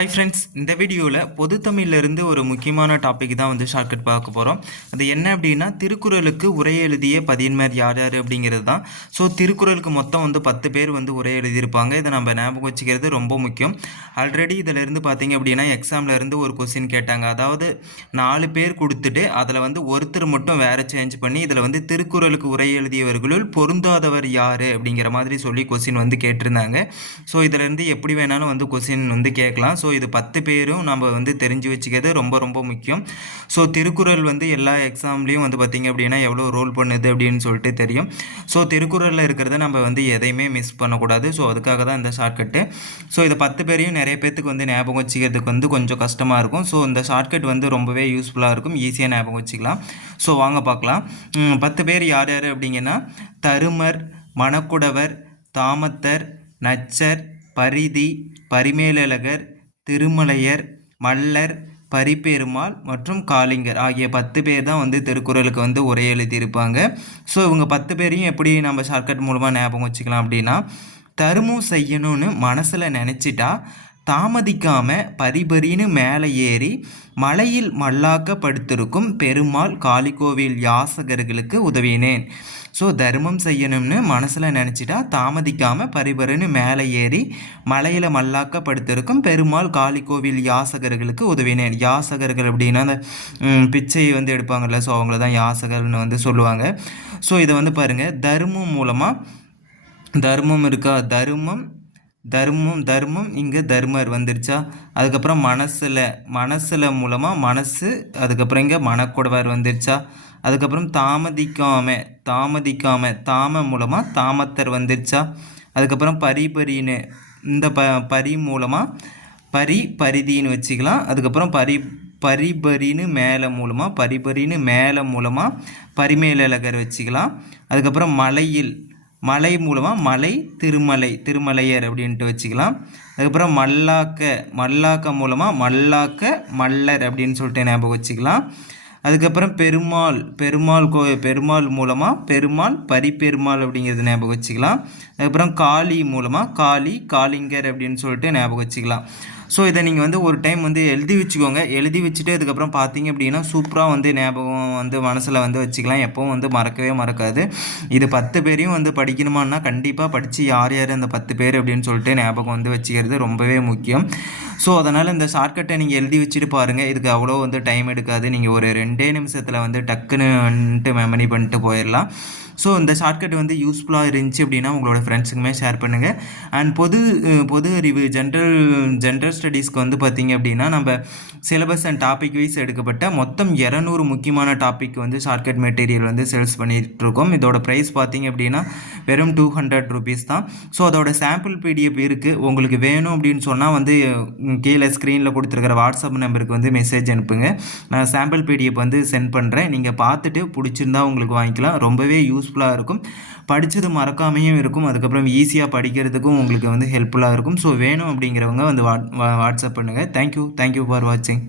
Hi friends இந்த வீடியோவில் பொது தமிழ்லேருந்து ஒரு முக்கியமான டாபிக் தான் வந்து ஷார்ட்கட் பார்க்க போகிறோம் அது என்ன அப்படின்னா திருக்குறளுக்கு உரை எழுதிய பதின்மர் யார் யார் அப்படிங்கிறது தான். ஸோ திருக்குறளுக்கு மொத்தம் வந்து பத்து பேர் வந்து உரை எழுதியிருப்பாங்க. இதை நம்ம ஞாபகம் வச்சுக்கிறது ரொம்ப முக்கியம். ஆல்ரெடி இதிலேருந்து பார்த்தீங்க அப்படின்னா எக்ஸாமில் இருந்து ஒரு கொஸ்டின் கேட்டாங்க. அதாவது நாலு பேர் கொடுத்துட்டு அதில் வந்து ஒருத்தர் மட்டும் வேறு சேஞ்ச் பண்ணி இதில் வந்து திருக்குறளுக்கு உரை எழுதியவர்களுள் பொருந்தாதவர் யார் அப்படிங்கிற மாதிரி சொல்லி கொஸ்டின் வந்து கேட்டிருந்தாங்க. ஸோ இதிலேருந்து எப்படி வேணாலும் வந்து கொஸ்டின் வந்து கேட்கலாம். ஸோ இது பத்து பேரும் நம்ம வந்து தெரிஞ்சு வச்சுக்கிறது ரொம்ப ரொம்ப முக்கியம். ஸோ திருக்குறள் வந்து எல்லா எக்ஸாம்லேயும் வந்து பார்த்திங்க அப்படின்னா எவ்வளோ ரோல் பண்ணுது அப்படின்னு சொல்லிட்டு தெரியும். ஸோ திருக்குறளில் இருக்கிறத நம்ம வந்து எதையுமே மிஸ் பண்ணக்கூடாது. ஸோ அதுக்காக தான் இந்த ஷார்ட்கட்டு ஸோ இதை பத்து பேரையும் நிறைய பேர்த்துக்கு வந்து ஞாபகம் வச்சுக்கிறதுக்கு வந்து கொஞ்சம் கஷ்டமாக இருக்கும். ஸோ இந்த ஷார்ட்கட் வந்து ரொம்பவே யூஸ்ஃபுல்லாக இருக்கும். ஈஸியாக ஞாபகம் வச்சுக்கலாம். ஸோ வாங்க பார்க்கலாம் பத்து பேர் யார் யார் அப்படிங்கன்னா தருமர் மணக்குடவர் தாமத்தர் நச்சர் பரிதி பரிமேலழகர் திருமலையர் மல்லர் பரிப்பெருமாள் மற்றும் காளிங்கர் ஆகிய பத்து பேர் தான் வந்து திருக்குறளுக்கு வந்து உரை எழுதியிருப்பாங்க. ஸோ இவங்க பத்து பேரையும் எப்படி நம்ம ஷார்ட்கட் மூலமாக ஞாபகம் வச்சுக்கலாம் அப்படின்னா தருமம் செய்யணும்னு மனசில் நினச்சிட்டா தாமதிக்காமல் பரிபரின்னு மேலே ஏறி மலையில் மல்லாக்கப்படுத்திருக்கும் பெருமாள் காளிகோவில் யாசகர்களுக்கு உதவினேன். ஸோ தர்மம் செய்யணும்னு மனசில் நினச்சிட்டா தாமதிக்காமல் பரிபரின்னு மேலே ஏறி மலையில் மல்லாக்கப்படுத்திருக்கும் பெருமாள் காளிக்கோவில் யாசகர்களுக்கு உதவினேன். யாசகர்கள் அப்படின்னா அந்த பிச்சையை வந்து எடுப்பாங்கள்ல ஸோ அவங்கள தான் யாசகர்னு வந்து சொல்லுவாங்க. ஸோ இதை வந்து பாருங்கள் தர்மம் மூலமாக தர்மம் இருக்கா? தர்மம் தர்மம் தர்மம் இங்கே தர்மர் வந்துருச்சா? அதுக்கப்புறம் மனசில் மனசில் மூலமாக மனசு அதுக்கப்புறம் இங்கே மனக்குடவர் வந்துருச்சா? அதுக்கப்புறம் தாமதிக்காம தாமதிக்காம தாம மூலமாக தாமத்தர் வந்துருச்சா? அதுக்கப்புறம் பரிபரின்னு இந்த ப பரி மூலமாக பரி பரிதின்னு வச்சுக்கலாம். அதுக்கப்புறம் பரி பரிபரின்னு மேலே மூலமாக பரிபரின்னு மேலே மூலமாக பரிமேலழகர் வச்சுக்கலாம். அதுக்கப்புறம் மலையில் மலை மூலமாக மலை திருமலை திருமலையர் அப்படின்ட்டு வச்சுக்கலாம். அதுக்கப்புறம் மல்லாக்க மல்லாக்க மூலமாக மல்லாக்க மல்லர் அப்படின்னு சொல்லிட்டு ஞாபகம் வச்சுக்கலாம். அதுக்கப்புறம் பெருமாள் பெருமாள் கோ பெருமாள் மூலமாக பெருமாள் பரிப்பெருமாள் அப்படிங்கிறது ஞாபகம் வச்சுக்கலாம். அதுக்கப்புறம் காளி மூலமாக காளி காளிங்கர் அப்படின்னு சொல்லிட்டு ஞாபகம் வச்சுக்கலாம். ஸோ இதை நீங்கள் வந்து ஒரு டைம் வந்து எழுதி வச்சுக்கோங்க. எழுதி வச்சுட்டு அதுக்கப்புறம் பார்த்தீங்க அப்படின்னா சூப்பராக வந்து ஞாபகம் வந்து மனசில் வந்து வச்சுக்கலாம். எப்போவும் வந்து மறக்கவே மறக்காது. இது பத்து பேரையும் வந்து படிக்கணுமான்னா கண்டிப்பாக படித்து யார் யார் அந்த பத்து பேர் அப்படின்னு சொல்லிட்டு ஞாபகம் வந்து வச்சுக்கிறது ரொம்பவே முக்கியம். ஸோ அதனால் இந்த ஷார்ட்கட்டை நீங்கள் எழுதி வச்சுட்டு பாருங்கள் இதுக்கு அவ்வளோ வந்து டைம் எடுக்காது. நீங்கள் ஒரு ரெண்டே நிமிஷத்தில் வந்து டக்குன்னு வந்துட்டு மெமரி பண்ணிட்டு போயிடலாம். ஸோ இந்த ஷார்ட்கட் வந்து யூஸ்ஃபுல்லாக இருந்துச்சு அப்படின்னா உங்களோட ஃப்ரெண்ட்ஸுக்குமே ஷேர் பண்ணுங்கள் அண்ட் பொது பொது அறிவு ஜென்ரல் ஜென்ரல் ஸ்டடீஸ்க்கு வந்து பார்த்திங்க அப்படின்னா நம்ம சிலபஸ் அண்ட் டாபிக் வைஸ் எடுக்கப்பட்ட மொத்தம் இரநூறு முக்கியமான டாபிக் வந்து ஷார்ட்கட் மெட்டீரியல் வந்து சேல்ஸ் பண்ணிகிட்ருக்கோம் இதோட ப்ரைஸ் பார்த்திங்க அப்படின்னா வெறும் டூ ஹண்ட்ரட் ருபீஸ் தான். ஸோ அதோட சாம்பிள் பிடிஎஃப் இருக்குது உங்களுக்கு வேணும் அப்படின்னு சொன்னால் வந்து கீழே ஸ்க்ரீனில் கொடுத்துருக்கிற வாட்ஸ்அப் நம்பருக்கு வந்து மெசேஜ் அனுப்புங்க. நான் சாம்பிள் பிடிஎஃப் வந்து சென்ட் பண்ணுறேன் நீங்கள் பார்த்துட்டு பிடிச்சிருந்தா உங்களுக்கு வாங்கிக்கலாம். ரொம்பவே யூஸ்ஃபுல்லாக இருக்கும். படித்தது மறக்காமையும் இருக்கும். அதுக்கப்புறம் ஈஸியாக படிக்கிறதுக்கும் உங்களுக்கு வந்து ஹெல்ப்ஃபுல்லாக இருக்கும். ஸோ வேணும் அப்படிங்கிறவங்க வந்து வாட்ஸ்அப் பண்ணுங்கள் தேங்க்யூ தேங்க்யூ ஃபார் வாட்சிங்